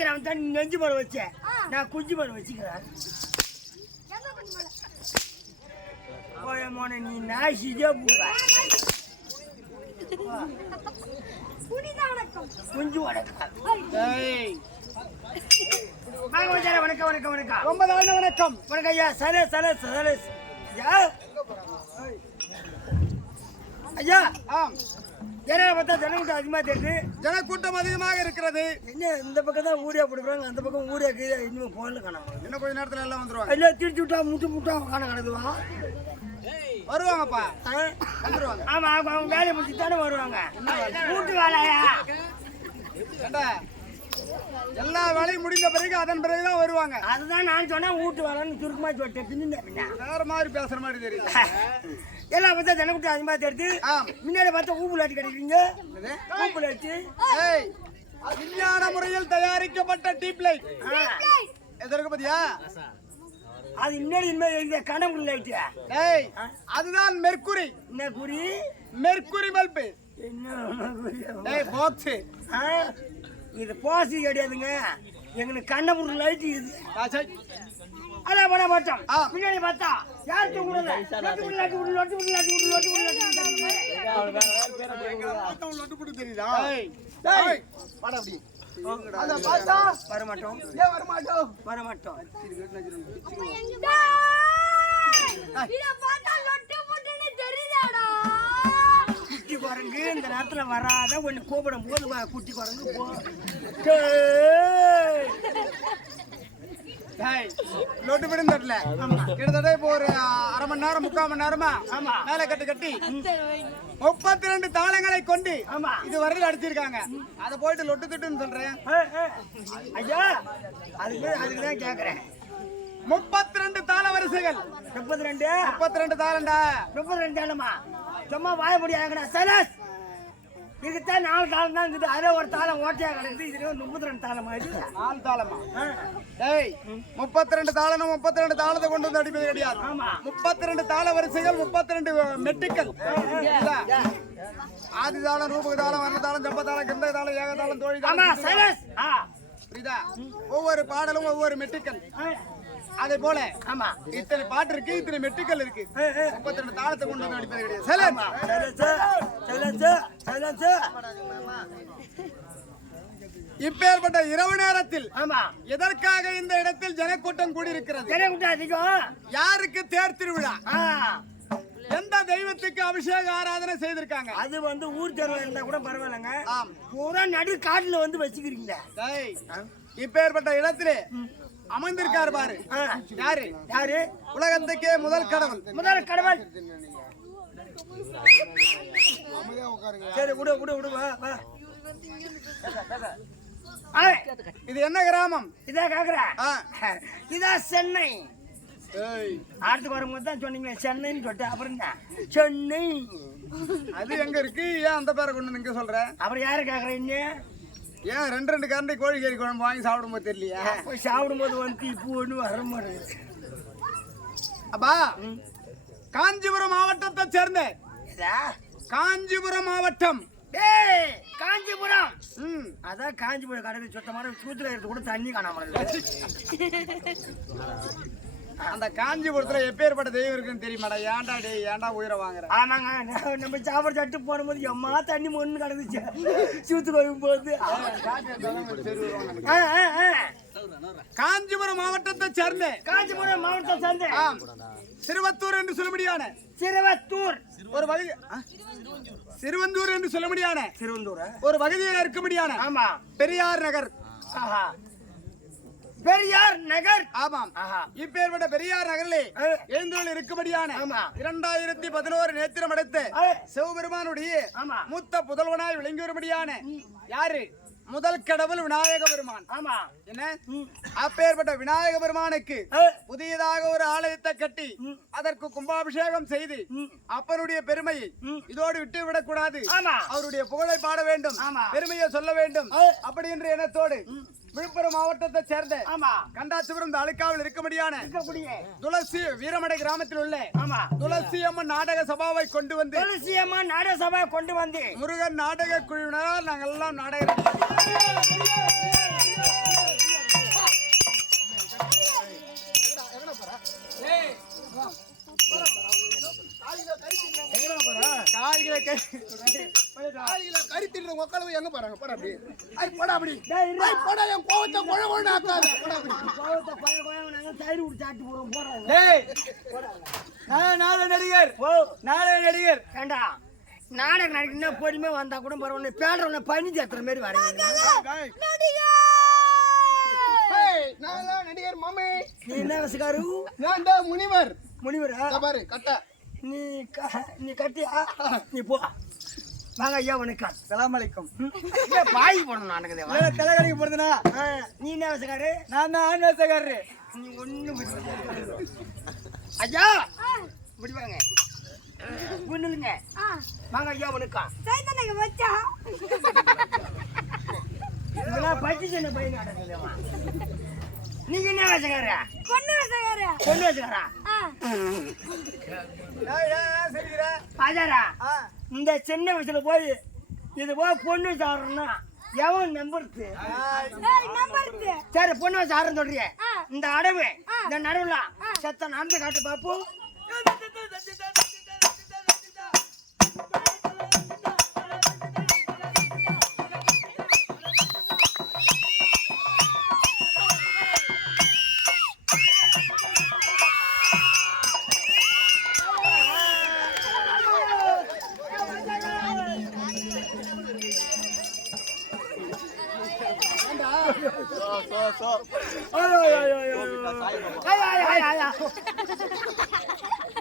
சோத்திரம் வந்து நீ நெஞ்சு போட வச்ச நான் குஞ்சு போட வச்சுக்கிறேன் போய மோன நீ நாசிஜே பூவா குஞ்சு வணக்கம் வணக்கம் வணக்கம் வணக்கம் ரொம்ப நல்ல வணக்கம் வணக்கம் ஐயா சலே சலே சலே ஐயா ஆம் ஜனங்களை பார்த்தா ஜனக்கூட்டம் அதிகமாக தெரியுது ஜனக்கூட்டம் அதிகமாக இருக்கிறது என்ன இந்த பக்கம் தான் ஊரியா போடுறாங்க அந்த பக்கம் ஊரியா கீழே இன்னும் போன்ல காணாம இன்னும் கொஞ்ச நேரத்துல எல்லாம் வந்துருவாங்க எல்லாம் திருச்சி விட்டா முட்டா காண கிடக்குவா வருவாங்கப்பா வந்துருவாங்க ஆமா அவங்க வேலையை முடிச்சு தானே வருவாங்க கூட்டு வேலையா ஏண்டா எல்லா வேலையும் முடிந்த பிறகு அதன் பிறகுதான் வருவாங்க அதுதான் நான் சொன்னா வீட்டு வேலைன்னு சுருக்கமா சொல்லிட்டேன் பின்ன வேற மாதிரி பேசுற மாதிரி தெரியுது எல்லாம் பார்த்தா ஜனக்கூட்டம் அதிகமாக தெரியுது முன்னாடி பார்த்தா ஊப்புலாட்டி கிடைக்கிறீங்க ஊப்புலாட்டி விஞ்ஞான முறையில் தயாரிக்கப்பட்ட டீப் லைட் எதற்கு பத்தியா அது முன்னாடி இனிமேல் கனவு லைட்டு அதுதான் மெர்க்குரி என்ன குறி மெர்க்குரி பல்பு என்ன பாக்ஸ் இது பாசி கிடையாதுங்க எங்களுக்கு கண்ணபுரி லைட் இது அதான் பண்ண மாட்டோம் முன்னாடி பார்த்தா யார் தூங்குறது வரமாட்டோம் குட்டி குரங்கு இந்த நேரத்துல வராத ஒண்ணு கூப்பிடும் போது குட்டி குரங்கு போ லொட்டு பிடின்னு தரல கிட்டத்தட்ட இப்போ ஒரு அரை மணி நேரம் 3/4 மணி நேரமா மேல கட்டி 32 தாளங்களை கொண்டு இது வரையில் அடிச்சிருக்காங்க. அதை போயிட்டு லொட்டு திட்டுன்னு சொல்றேன் ஐயா. அதுக்குதான் கேக்குறேன். 32 தாள வரிசைகள். 32 தாளண்டா. 32 தாளமா? சும்மா வாய முடியாங்கடா சலாஸ். இதுதான் 4 தாளம் தான் இருக்குது. அதே ஒரு தாளம் ஓட்டையா கிடக்குது. இதுல 32 தாளம் ஆயிடுச்சு. 4 தாளமா? டேய் 32 தாளம் 32 தாளத்தை கொண்டு வந்து அடிப்பது கிடையாது. 32 தாள வரிசைகள் 32 மெட்டுக்கள். ஆதி தாளம், ரூபக தாளம், வர்ண தாளம், ஜம்ப தாளம், கிருந்த தாளம், ஏக தாளம், தோழி தாளம். ஆமா சலாஸ். புரியுதா? ஒவ்வொரு பாடலும் ஒவ்வொரு மெட்டுக்கள். அதே போல ஆமா இத்தனை பாட்டு இருக்கு, இத்தனை மெட்டுக்கள் இருக்கு. 32 தாளத்தை கொண்டு வந்து அடிப்பது கிடையாது. இப்பேற்பட்ட இரவு நேரத்தில் ஆமா எதற்காக இந்த இடத்தில் ஜனக்கூட்டம் கூடியிருக்கிறது? ஜனக்கூட்டம் அதிகம். யாருக்கு தேர் திருவிழா? எந்த தெய்வத்துக்கு அபிஷேக ஆராதனை செய்திருக்காங்க? அது வந்து ஊர் தெருவில் இருந்தா கூட பரவாயில்லைங்க. பூரா நடு காட்டுல வந்து வச்சுக்கிறீங்க. இப்பேற்பட்ட இடத்திலே அமர்ந்திருக்காரு பாரு. யாரு? யாரு? உலகத்துக்கே முதல் கடவுள். முதல் கடவுள். சரி விடு விடு விடு வா வா. இது என்ன கிராமம்? இதா கேக்குறா? இதா சென்னை. அடுத்து வரும்போது தான் சொன்னீங்க சென்னைன்னு சொல்லிட்டு. அப்புறம் சென்னை அது எங்க இருக்கு? ஏன் அந்த பேரை கொண்டு நீங்க சொல்ற? அப்புறம் யாரு கேக்குறீங்க? ஏன் 2 கரண்டி கோழிக்கறி குழம்பு வாங்கி சாப்பிடும்போது தெரியலையா? போய் சாப்பிடும்போது வந்து இப்போ ஒண்ணு வர மாட்டேங்குது. அப்பா காஞ்சிபுரம் மாவட்டத்தை சேர்ந்த காஞ்சிபுரம் மாவட்டம். காஞ்சிபுரம். அதான் காஞ்சிபுரம் கடற்கரை சுத்தமான சூத்துல எடுத்து கூட தண்ணி காணாம. அந்த காஞ்சிபுரத்துல எப்பேற்பட்ட தெய்வம் இருக்குன்னு தெரியுமாடா? ஏன்டா டே ஏன்டா உயிரை வாங்குற? ஆமாங்க, நம்ம சாப்பாடு சட்டு போடும்போது எம்மா தண்ணி மொன்னு கிடந்துச்சு சூத்து வரும் போது. காஞ்சிபுரம் மாவட்டத்தை சேர்ந்த காஞ்சிபுரம் மாவட்டத்தை சேர்ந்த சிறுவத்தூர் என்று சொல்ல முடியான சிறுவத்தூர் ஒரு வகை சிறுவந்தூர் என்று சொல்ல முடியான சிறுவந்தூர் ஒரு வகையில் இருக்க முடியான ஆமா பெரியார் நகர். பெரியார் நகர். ஆமாம். இப்பேற்பட்ட பெரியார் நகரிலே எழுந்தருள் இருக்கும்படியான 2011 நேத்திரம் அடைத்த சிவபெருமானுடைய மூத்த புதல்வனாய் விளங்கி வரும்படியான யாரு? முதல் கடவுள் விநாயக பெருமான். ஆமா. என்ன அப்பேற்பட்ட விநாயக பெருமானுக்கு புதியதாக ஒரு ஆலயத்தை கட்டி அதற்கு கும்பாபிஷேகம் செய்து அப்பனுடைய பெருமையை இதோடு விட்டு விடக்கூடாது. அவருடைய புகழை பாட வேண்டும், பெருமையை சொல்ல வேண்டும். அப்படி என்ற எண்ணத்தோடு விழுப்புரம் மாவட்டத்தை சேர்ந்த கண்டாசிபுரம் தாலுகாவில் இருக்கும்படியான துளசி வீரமடை கிராமத்தில் உள்ள துளசி அம்மன் நாடக சபாவை கொண்டு வந்து துளசி அம்மன் நாடக சபாவை கொண்டு வந்து முருகன் நாடக குழுவினரால் நாங்கள் எல்லாம் நாடகம் உங்க அக்காளும் எங்க போறாங்க? போடா அப்படி. ஐ போடா அப்படி. ஐ போடா என் கோவத்தை கொழ ஆக்காத. போடா அப்படி. கோவத்தை கொழ நாங்க தயிர் ஊத்தி சாப்பிட்டு போறோம் போறாங்க. டேய். நாளை நடிகர். ஓ நாளை நடிகர். ஏண்டா நாடகம் நடிக்கணும்னா பொறுமையா வந்தா கூட பரவாயில்ல. பேடுறவன பனி ஜாத்திர மாதிரி வரீங்க. நான் தான் நடிகர் மாமே. நீ என்ன வசகாரு? நான் தான் முனிவர். முனிவரா? பாரு கட்ட. நீ கட்டியா? நீ போ. வாங்க ஐயா வணக்கம். சலாம் அலைக்கும். பாய் போடணும் நாடகத்தை. தலைகடிக்கு போறதுனா நீ என்ன வசகாரு? நான் தான் ஆண் வசகாரு. நீ ஒண்ணும் ஐயா இப்படி வாங்க. ஒண்ணுங்க. வாங்க ஐயா வணக்கம். இதெல்லாம் பச்சி சின்ன பையன் நாடகம். நீங்க என்ன வசகாரு? பொண்ணு வசகாரா? பாஜாரா இந்த சின்ன வயசுல போய் இது போய் பொண்ணு சாடுறா எவன் நம்புறது? சரி பொண்ணு சாடுறேன்னு சொல்றிய இந்த அடவு இந்த நடுவுல செத்த நடந்து காட்டு பாப்போம்.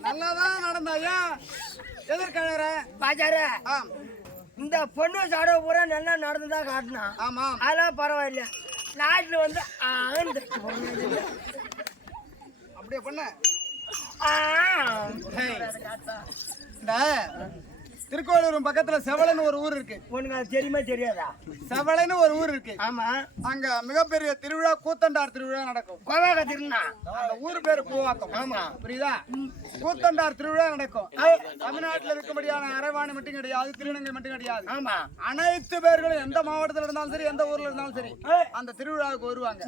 நல்லாதான் நடந்தாயா? எதற்காக பாஜாரு இந்த பொண்ணு சாட பூரா நல்லா நடந்துதான் காட்டினா. ஆமா அதெல்லாம் பரவாயில்ல. நாட்டுல வந்து அப்படியே பண்ண இந்த திருக்கோளூர் பக்கத்துல செவலன்னு ஒரு ஊர் இருக்கு. உனக்கு அது தெரியுமா தெரியாதா? செவலன்னு ஒரு ஊர் இருக்கு. ஆமா அங்க மிகப்பெரிய திருவிழா கூத்தண்டார் திருவிழா நடக்கும். கோவாக்க திருநா அந்த ஊர் பேரு கூவாக்கம். ஆமா புரியுதா? கூத்தண்டார் திருவிழா நடக்கும். தமிழ்நாட்டுல இருக்கபடியான அரவாணி மட்டும் கிடையாது, திருநங்கை மட்டும் கிடையாது. ஆமா அனைத்து பேர்களும் எந்த மாவட்டத்துல இருந்தாலும் சரி, எந்த ஊர்ல இருந்தாலும் சரி அந்த திருவிழாவுக்கு வருவாங்க.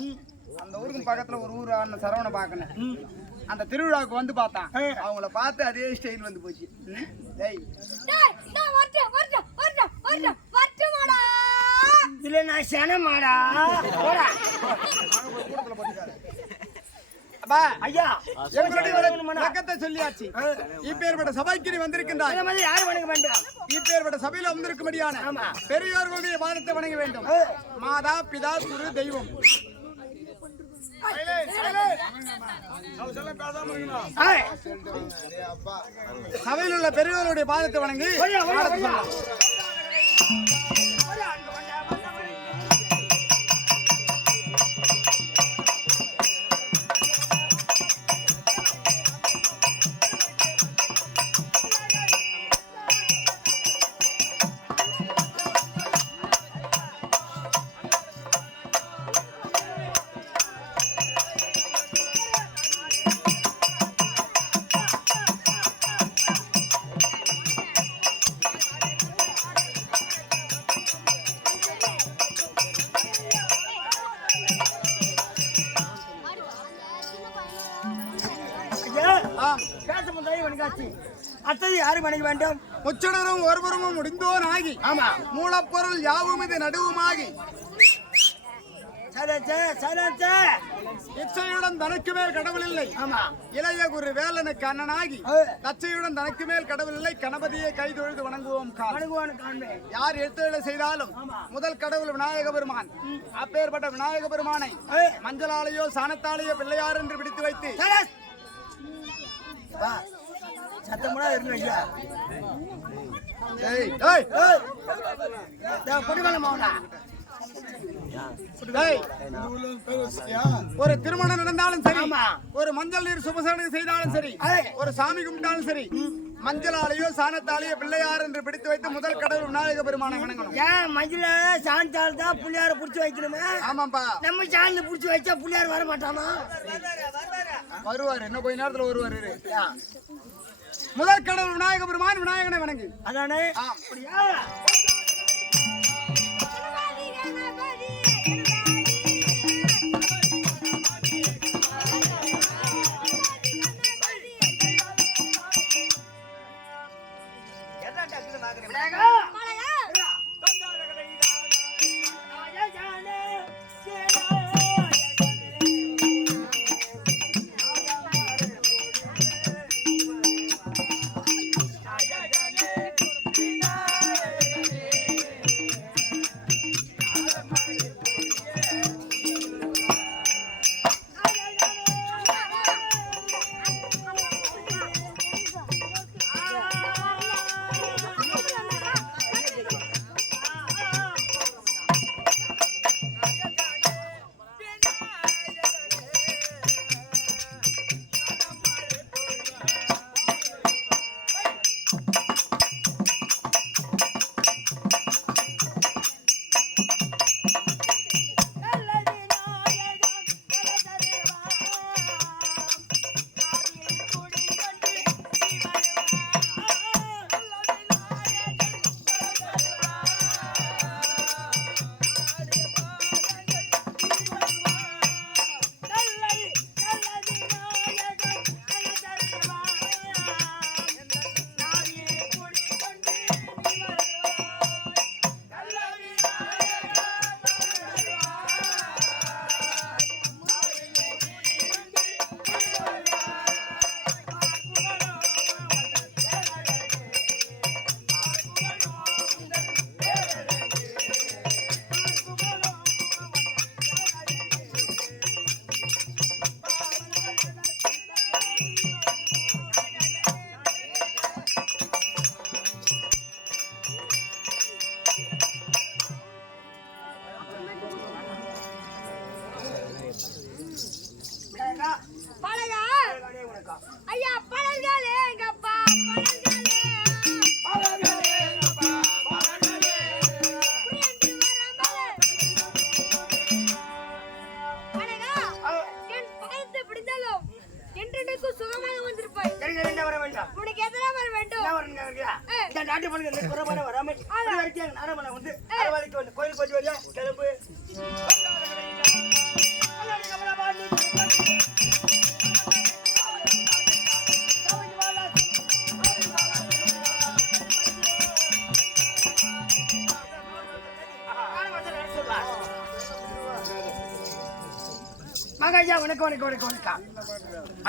அந்த ஊருக்கு பக்கத்துல ஒரு ஊர் சரவண பாக்கணும். அந்த திருவிழாவுக்கு வந்து பார்த்தான். அவங்கள பார்த்து அதே ஸ்டைல் வந்து போச்சு. இல்ல நான் சனமாடா ஐயா பக்கத்தை சொல்லியாச்சு. இப்பேற்பட்ட சபைக்கு நீ வந்திருக்கின்றாய். யாரு வணங்க வேண்டாம். இப்பேற்பட்ட சபையில வந்திருக்கும்படியான பெரியோர்களுடைய பாதத்தை வணங்க வேண்டும். மாதா பிதா குரு தெய்வம் சபையில் உள்ள பெரியவர்களுடைய பாதத்தை வணங்கி அடுத்தது யாரு வணங்க வேண்டும்? முச்சடரும் ஒருவரும் முடிந்தோன் ஆகி ஆமா மூலப்பொருள் யாவும் இது நடுவுமாகி இச்சையுடன் தனக்கு மேல் கடவுள் இல்லை. ஆமா இளைய குரு வேலனுக்கு அண்ணனாகி தச்சையுடன் தனக்கு மேல் கடவுள் இல்லை. கணபதியை கை தொழுது வணங்குவோம். யார் எழுத்தொழிலை செய்தாலும் முதல் கடவுள் விநாயக பெருமான். அப்பேற்பட்ட விநாயக பெருமானை மஞ்சளாலேயோ சாணத்தாலேயோ பிள்ளையார் என்று பிடித்து வைத்து சத்தமுடா இருக்கு ஐயா. ஒரு திருமணம் நடந்தாலும் சரி, ஒரு மஞ்சள் நீர் சுபசரணை செய்தாலும் சரி, ஒரு சாமி கும்பிட்டாலும் சரி, மஞ்சளாலேயோ சாணத்தாலேயோ பிள்ளையார் என்று பிடித்து வைத்து முதல் கடவுள் விநாயக பெருமானை வணங்கணும். ஏன் மஞ்சள் சாணத்தால் தான் பிள்ளையார புடிச்சு வைக்கணுமே? ஆமாப்பா. நம்ம சாணி புடிச்சு வச்சா பிள்ளையார் வர மாட்டானா? வருவாரு, இன்னும் கொஞ்ச நேரத்துல வருவாரு. முதல் கடவுள் விநாயக பெருமான், விநாயகனை வணங்கு. அதானே? இந்த நாட்டு மனுக்கு குறைபாடு வராம நாடகம் வந்து அரவாளிக்கு வந்து கோயில் போட்டு வரியா கிளம்பு ஐயா வணக்கம்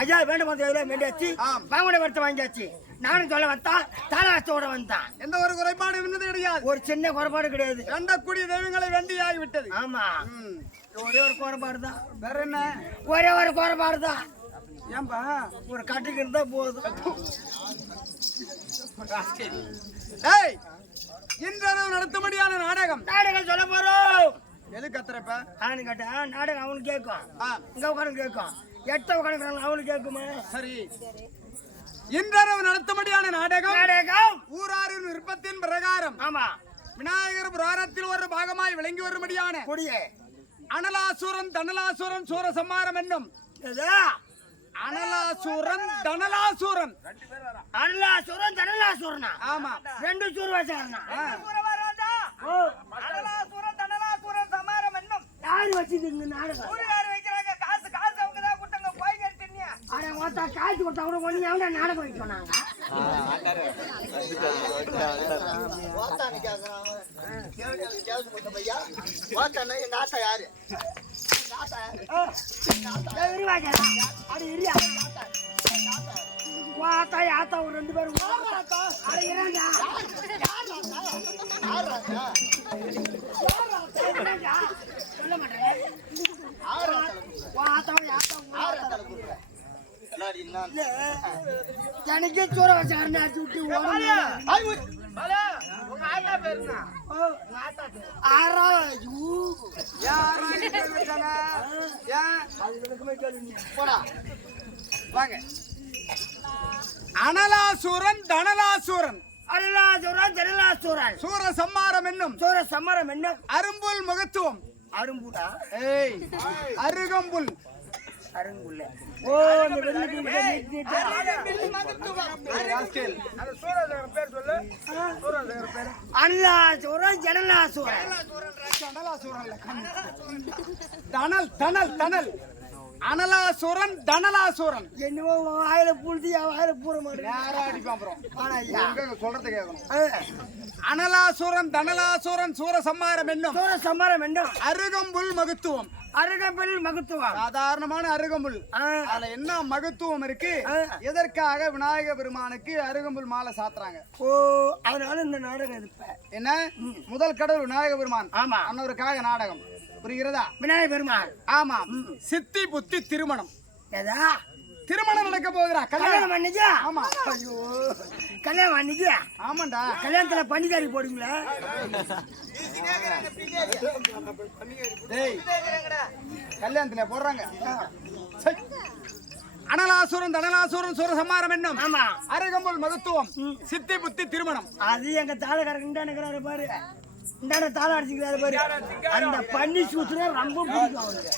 ஐயா வேண்டும் வேண்டியாச்சு மாமனை வரத்தை வாங்கியாச்சு நானும் சொல்ல வந்தான் தாளாச்சோட வந்தான் எந்த ஒரு குறைபாடு இருந்தது கிடையாது ஒரு சின்ன குறைபாடு கிடையாது வேண்டக்கூடிய தெய்வங்களை வேண்டியாகி விட்டது ஆமா ஒரே ஒரு குறைபாடு தான் வேற என்ன ஒரே ஒரு குறைபாடு தான் ஏன்பா ஒரு கட்டுக்கு இருந்தா போதும் ஏய் இன்றளவு நடத்தும்படியான நாடகம் சொல்ல போறோம் எது கத்துறப்ப அவனு கேட்டேன் நாடகம் அவனுக்கு கேட்கும் இங்க உட்காந்து கேட்கும் எட்ட உட்காந்து அவனுக்கு கேட்குமா சரி இன்றளவு நடத்தும்படியான நாடகம் ஊராரின் விருப்பத்தின் பிரகாரம் ஆமா விநாயகர் புராணத்தில் ஒரு பாகமாய் விளங்கி வரும்படியான கொடியே அனலாசுரன் தனலாசுரன் சூரசம்மாரம் என்னும் அனலாசுரன் தனலாசுரன் அனலாசுரன் தனலாசுரனா ஆமா ரெண்டு சூரவாசகர்னா அனலாசுரன் தனலாசுரன் சமாரம் என்னும் யாரு வச்சிருந்தீங்க நாடகம் ஊருகார் வைக்கிறாங்க காசு அவங்க தான் கொடுத்தாங்க போய் கேட்டீங்க அட மொத்த காசு கொடுத்தா கூட ஒண்ணு எவன நாடகம் வைக்க சொன்னாங்க ஒரு ரெண்டு பேரும் சொல்ல மாட்டேன் எனக்கே சோற வச்சு அடிச்சு விட்டு வாங்க அனலாசுரன் தனலாசுரன் அனலாசுரன் தனலாசுரன் சூரசம்மாரம் என்னும் சூரசம்மாரம் என்னும் அரும்புல் முகத்துவம் அரும்புடா ஏய் அருகம்புல் அருங்குள்ள ஓ இந்த வெள்ளிக்கு Analasuran ஜனலாசுரன் tunnel tunnel tunnel Analasuran தனலாசுரன் என்னவோ வாயில புழுதி வாயில பூர மாட்டேன் சொல்றது கேட்கணும் அனலாசுரன் தனலாசுரன் சூரசம்மாரம் என்னும் சூரசம்மாரம் என்னும் அருகம்புல் மகத்துவம் அருகம்புல் மகத்துவம் சாதாரணமான அருகம்புல் அதுல என்ன மகத்துவம் இருக்கு எதற்காக விநாயக பெருமானுக்கு அருகம்புல் மாலை சாத்துறாங்க ஓ அதனால இந்த நாடகம் இருப்ப என்ன முதல் கடவுள் விநாயக பெருமான் ஆமா அன்னவருக்காக நாடகம் புரிகிறதா விநாயக பெருமான் ஆமா சித்தி புத்தி திருமணம் ஏதா திருமணம் நடக்க போகிறா கல்யாணம் பண்ணிக்கா ஆமா ஐயோ கல்யாணம் பண்ணிக்கா ஆமாண்டா கல்யாணத்துல பண்டிகாரி போடுங்களா கல்யாணத்துல போடுறாங்க அனலாசுரன் தனலாசுரன் சூரசம்மாரம் என்னும் ஆமா அருகம்புல் மகத்துவம் சித்தி புத்தி திருமணம் அது எங்க தாளக்காரங்க நினைக்கிறாரு பாரு இந்த தாளம் அடிச்சுக்கிறாரு பாரு அந்த பன்னி சூத்துனா ரொம்ப பிடிக்கும் அவனுக்கு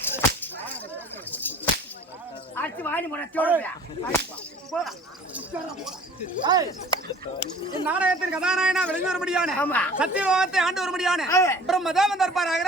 அடுத்து வாடி நாடகத்தின் கதாநாயகனா விளங்கி வரும்படியான ஆமா சத்தியலோகத்தை ஆண்டு வரும்படியான பிரம்மதேவன் தர்பாராக